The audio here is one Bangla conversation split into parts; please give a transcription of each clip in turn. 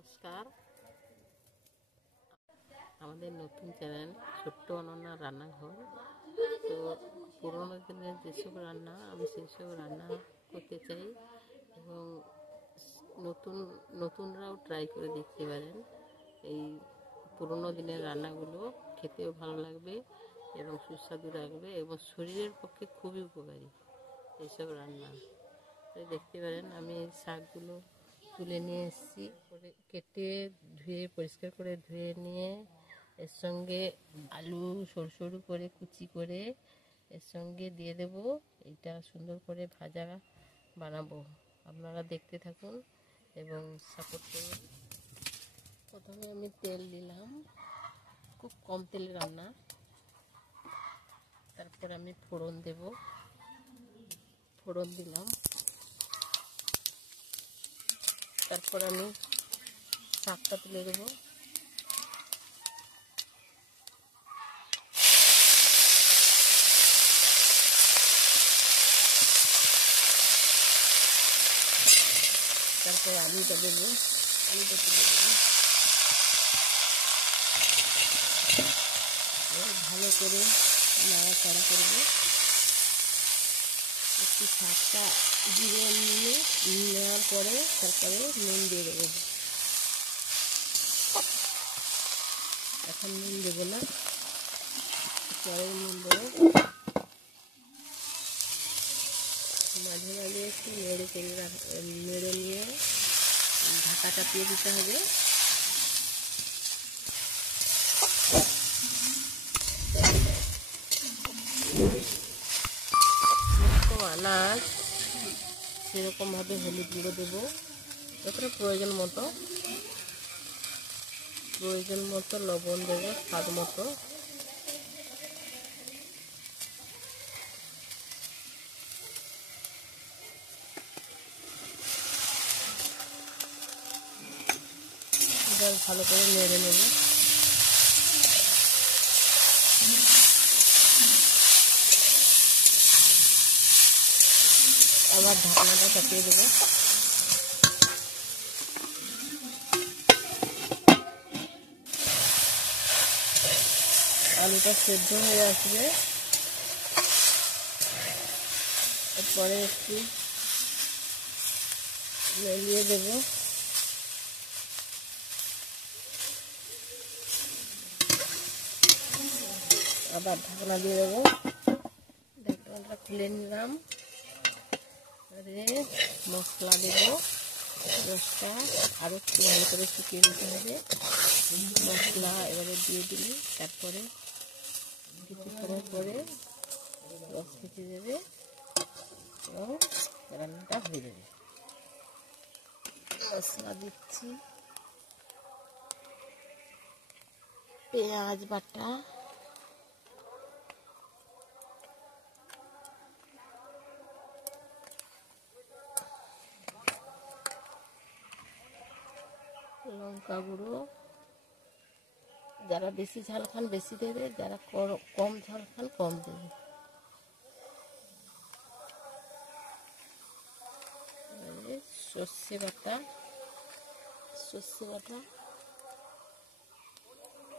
নমস্কার, আমাদের নতুন চ্যানেল ছোট্ট অনন্যা রান্নাঘর। তো পুরোনো দিনের যেসব রান্না আমি সেসব রান্না করতে চাই এবং নতুনরাও ট্রাই করে দেখতে পারেন। এই পুরোনো দিনের রান্নাগুলো খেতেও ভালো লাগবে এবং সুস্বাদু রাখবে এবং শরীরের পক্ষে খুবই উপকারী এইসব রান্না। তাই দেখতে পারেন আমি শাকগুলো তুলে নিয়ে এসেছি, কেটে ধুয়ে পরিষ্কার করে ধুয়ে নিয়ে এর সঙ্গে আলু সরু সরু করে কুচি করে এর সঙ্গে দিয়ে দেব। এটা সুন্দর করে ভাজা বানাবো, আপনারা দেখতে থাকুন এবং সাপোর্ট করুন। প্রথমে আমি তেল দিলাম, খুব কম তেলে রান্না। তারপর আমি ফোড়ন দেব, ফোড়ন দিলাম। তারপর আমি শাকটা তুলে দেবো। তারপর আলুটা দেবো, আলুটা তুলে দেবো। ভালো করে নাড়াচাড়া করবো। একটু শাকটা দিয়ে নিয়ে নেওয়ার পরে তারপরে নুন দিয়ে দেবো। এখন নুন দেবো না, পরে নুন দেবো। মাঝে মাঝে একটু নেড়ে নিয়ে ঢাকা চাপিয়ে দিতে হবে। আনাজ সেরকমভাবে হলুদ গুঁড়ো দেবো, তারপরে প্রয়োজন মতো লবণ দেবো, স্বাদ মতো। এবার ভালো করে নেড়ে নেব। আবার ঢাকনাটা চাপিয়ে দেবো। আলুটা সেদ্ধ হয়ে আসবে, তারপরে একটু নেড়িয়ে দেবো। আবার ঢাকনা দিয়ে দেবো। ঢাকনাটা খুলে নিলাম, মশলা দেবো। রসটা আরও একটু ভালো করে শুকিয়ে নিতে হবে। মশলা এবারে দিয়ে দিলে তারপরে কিছু সময় পরে রস খেতে দেবে এবং রান্নাটা হয়ে যাবে। মশলা দিচ্ছি, পেঁয়াজ বাটা, লঙ্কা গুঁড়ো। যারা বেশি ঝাল খান বেশি দেবে, যারা কম ঝাল খান কম দেবে। সর্ষে বাটা,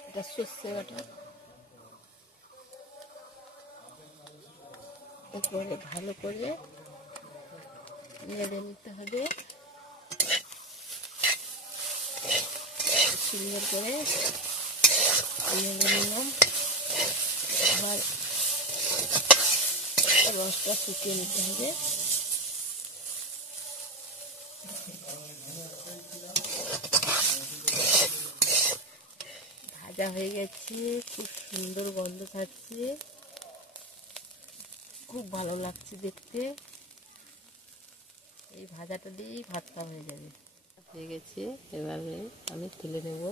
এটা সর্ষে বাটা। এরপরে ভালো করে নেড়ে নিতে হবে, সুন্দর করে নেড়ে নিলাম। আবার রসটা শুকিয়ে নিতে হবে। ভাজা হয়ে গেছে, খুব সুন্দর গন্ধ থাকছে, খুব ভালো লাগছে দেখতে। এই ভাজাটা দিয়েই ভাতটা হয়ে যাবে। হয়ে গেছে, এবারে আমি তুলে নেব।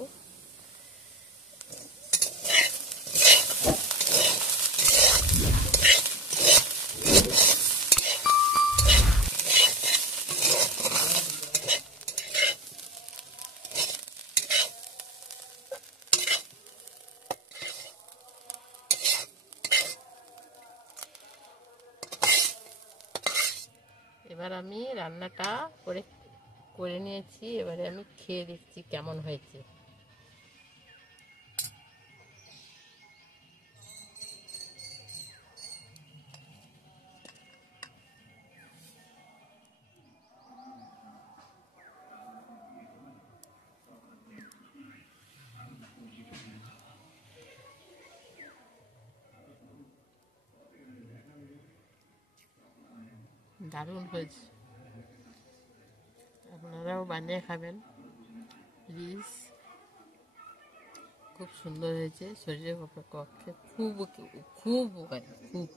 এবার আমি রান্নাটা করে নিয়েছি, এবারে আমি খেয়ে দেখছি কেমন হয়েছে। দারুণ হয়েছে, আপনারাও বানিয়ে খাবেন প্লিজ। খুব সুন্দর হয়েছে, শরীরের পক্ষে খুব খুব উপকারী, খুব।